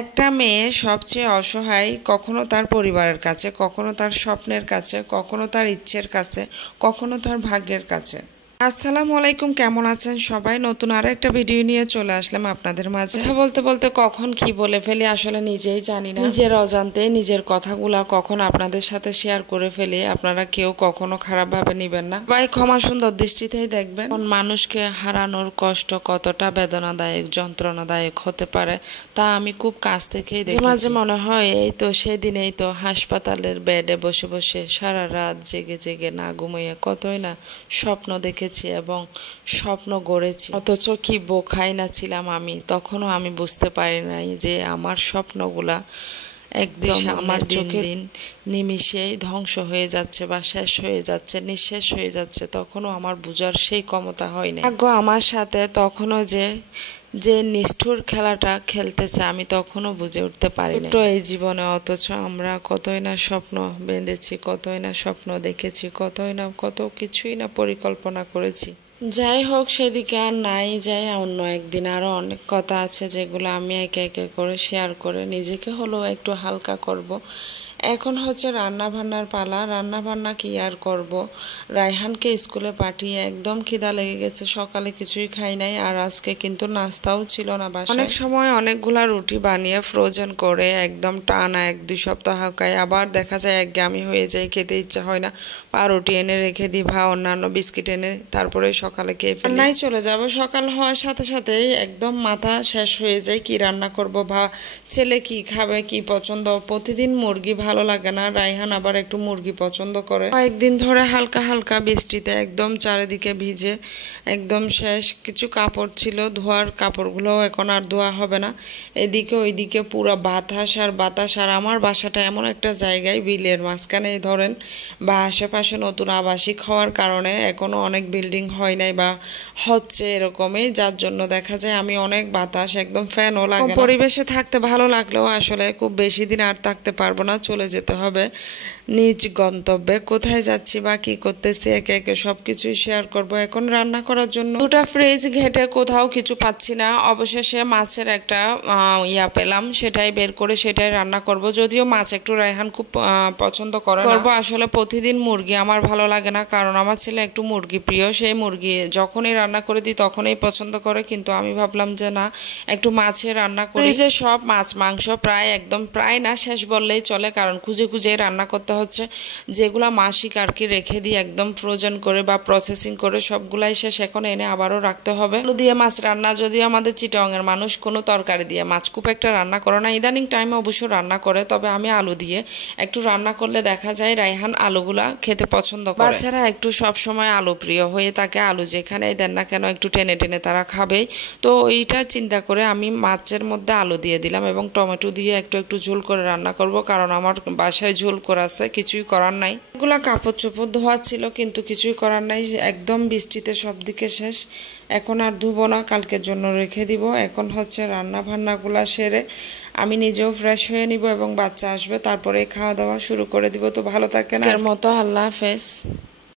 একটা মেয়ে সবচেয়ে অসহায়, কখনো তার পরিবারের কাছে, কখনো তার স্বপ্নের কাছে, কখনো তার ইচ্ছের কাছে, কখনো তার ভাগ্যের কাছে। আসসালামু আলাইকুম, কেমন আছেন সবাই? নতুন আরো একটা ভিডিও নিয়ে চলে আসলাম আপনাদের মাঝে। কথা বলতে বলতে কখন কি বলে ফেলি আসলে নিজেই জানি না। নিজের অজান্তে নিজের কথাগুলা কখন আপনাদের সাথে শেয়ার করে ফেলি। আপনারা কেউ কখনো খারাপ ভাবে নিবেন না, ভাই ক্ষমা সুন্দর দৃষ্টিতেই দেখবেন। মানুষকে হারানোর কষ্ট কতটা বেদনাদায়ক, যন্ত্রণাদায়ক হতে পারে তা আমি খুব কাছ থেকেই দেখি। মাঝে মনে হয় এই তো সেদিনেই তো হাসপাতালের বেডে বসে বসে সারা রাত জেগে জেগে না ঘুমিয়ে কতই না স্বপ্ন দেখে এবং স্বপ্ন গড়েছি, অথচ কি বোখাই না ছিলাম আমি। তখনও আমি বুঝতে পারি নাই যে আমার স্বপ্নগুলা একদিন আমার দিন নিমিষেই ধ্বংস হয়ে যাচ্ছে বা শেষ হয়ে যাচ্ছে, নিঃশেষ হয়ে যাচ্ছে। তখনও আমার বুঝার সেই ক্ষমতা হয়নি। ভাগ্য আমার সাথে তখনও যে নিষ্ঠুর খেলাটা খেলতেছে আমি তখনও বুঝে উঠতে পারি না এই জীবনে। অথচ আমরা কতই না স্বপ্ন বেঁধেছি, কতই না স্বপ্ন দেখেছি, কতই না কত কিছুই না পরিকল্পনা করেছি। যাই হোক, সেদিকে আর নাই যাই। অন্য একদিন আরো অনেক কথা আছে যেগুলো আমি একে একে করে শেয়ার করে নিজেকে হলেও একটু হালকা করব। এখন হচ্ছে রান্না বান্নার পালা। রান্না বান্না কি আর করব, রায়হানকে স্কুলে পাঠিয়ে একদম খিদা লেগে গেছে। সকালে কিছুই খাই নাই, আর আজকে কিন্তু নাস্তাও ছিল না বাসায়। অনেক সময় অনেকগুলা রুটি বানিয়ে ফ্রোজেন করে একদম টানা 1-2 সপ্তাহ খাই, আবার দেখা যায় একঘেয়েমি হয়ে যায়, খেতে ইচ্ছা হয় না। পাউরুটি এনে রেখে দিই বা অন্যান্য বিস্কিট এনে তারপরে সকালে খেয়ে ফেলি। নাই চলে যাব। সকাল হওয়ার সাথে সাথেই একদম মাথা শেষ হয়ে যায় কি রান্না করব বা ছেলে কি খাবে, কি পছন্দ। প্রতিদিন মুরগি ভালো লাগে না, রায়হান আবার একটু মুরগি পছন্দ করে। কয়েকদিন ধরে হালকা হালকা বৃষ্টিতে একদম চারিদিকে ভিজে একদম শেষ। কিছু কাপড় ছিল ধোয়ার, কাপড়গুলোও এখন আর ধোয়া হবে না। এদিকে ওইদিকে পুরো বাতাস আর বাতাস। আর আমার বাসাটা এমন একটা জায়গায় বিলের মাঝখানে ধরেন, বা আশেপাশে নতুন আবাসিক হওয়ার কারণে এখনো অনেক বিল্ডিং হয় নাই বা হচ্ছে এরকমই, যার জন্য দেখা যায় আমি অনেক বাতাস, একদম ফ্যানও লাগে। পরিবেশে থাকতে ভালো লাগলেও আসলে খুব বেশি দিন আর থাকতে পারবো না, চলে যেতে হবে নিজ গন্তব্যে। কোথায় যাচ্ছি বা কি করতেছি একে একে সবকিছুই শেয়ার করব। এখন রান্না করার জন্য দুটা ফ্রিজ ঘেটে কোথাও কিছু পাচ্ছি না, অবশেষে মাছের একটা পেলাম, সেটাই বের করে সেটাই রান্না করব। যদিও মাছ একটু রায়হান খুব পছন্দ করে করবো। আসলে প্রতিদিন মুরগি আমার ভালো লাগে না, কারণ আমার ছেলে একটু মুরগি প্রিয়। সেই মুরগি যখনই রান্না করে দিই তখনই পছন্দ করে, কিন্তু আমি ভাবলাম যে না, একটু মাছের রান্না করি। যে সব মাছ মাংস প্রায় একদম প্রায় না শেষ বললেই চলে, কারণ খুঁজে খুঁজে রান্না করতে হচ্ছে। যেগুলা মাসিক আর কি রেখে দিই একদম ফ্রোজেন করে বা প্রসেসিং করে, সবগুলাই শেষ। এখন এনে আবারও রাখতে হবে। আলু দিয়ে মাছ রান্না, যদিও আমাদের চিটাগাংয়ের মানুষ কোনো তরকারি দিয়ে মাছ খুব একটা রান্না করে না, ইদানিং টাইমে অবশ্য রান্না করে, তবে আমি আলু দিয়ে একটু রান্না করলে দেখা যায় রায়হান আলুগুলা খেতে পছন্দ করে। বাচ্চারা একটু সব সময় আলু প্রিয় হয়ে থাকে, আলু যেখানে দেন না কেন একটু টেনে টেনে তারা খাবেই। তো ওইটা চিন্তা করে আমি মাছের মধ্যে আলু দিয়ে দিলাম এবং টমেটো দিয়ে একটু একটু ঝোল করে রান্না করব, কারণ আমার বাসায় ঝোল করা আছে, কিছুই করার নাই। এগুলা কাপড় চোপড় ধোয়া ছিল, কিন্তু কিছুই করার নাই, একদম বৃষ্টিতে সব দিকে শেষ। এখন আর ধুবো না, কালকের জন্য রেখে দিব। এখন হচ্ছে রান্না বান্নাগুলা সেরে আমি নিজেও ফ্রেশ হয়ে নিব এবং বাচ্চা আসবে, তারপরে খাওয়া দাওয়া শুরু করে দিব। তো ভালো থাকেন, এর মতো আল্লাহ হাফেজ।